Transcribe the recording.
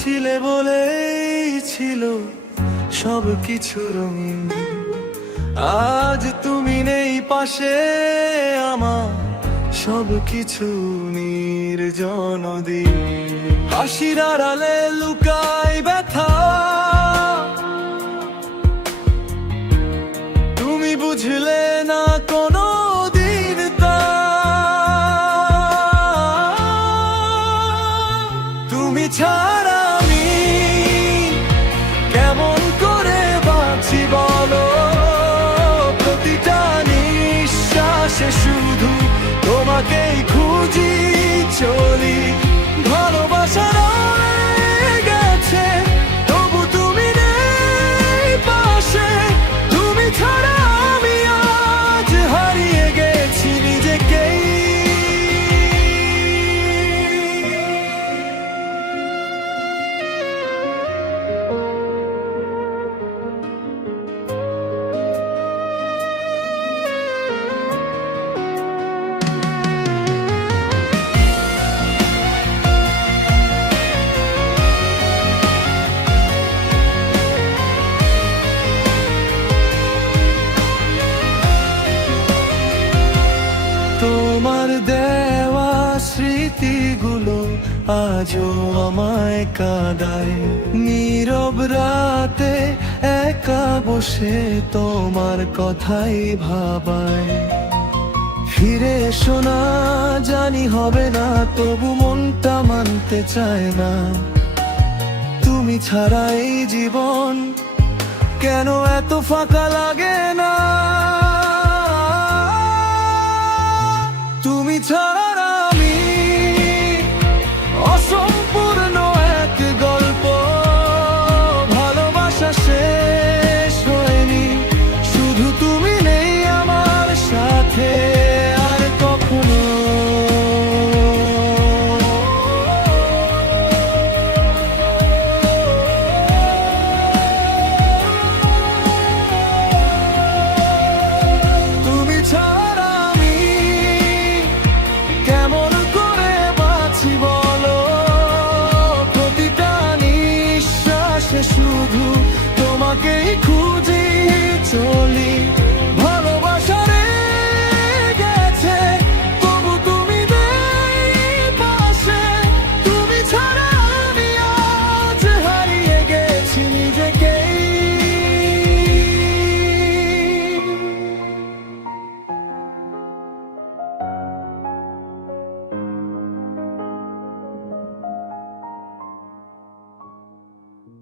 ছিলে বলেই ছিল সব কিছু রঙিন। আজ তুমি নেই পাশে, আমার সব কিছু নির্জন দিন। হাসির আড়ালে লুকাই ব্যথা, তুমি বুঝলে না কোনো দিন তা। তুমি ছাড়া আমি কেমন করে বাঁচি বলো, প্রতিটা নিঃশ্বাসে শুধু তোমাকেই খুঁজি চলি। ভালোবাসা রয়ে গেছে তবু তুমি নেই পাশে, তুমি ছাড়া আমি আজ হারিয়ে গেছি নিজেকেই। তোমার দেওয়া স্মৃতিগুলো আজও আমায় কাঁদায়। নীরব রাতে একা বসে তোমার কথাই ভাবায়। ফিরে এসো না, জানি হবে না, তবু মনটা মানতে চায় না। তুমি ছাড়া এই জীবন কেন এত ফাঁকা লাগে না। তুমি ছাড়া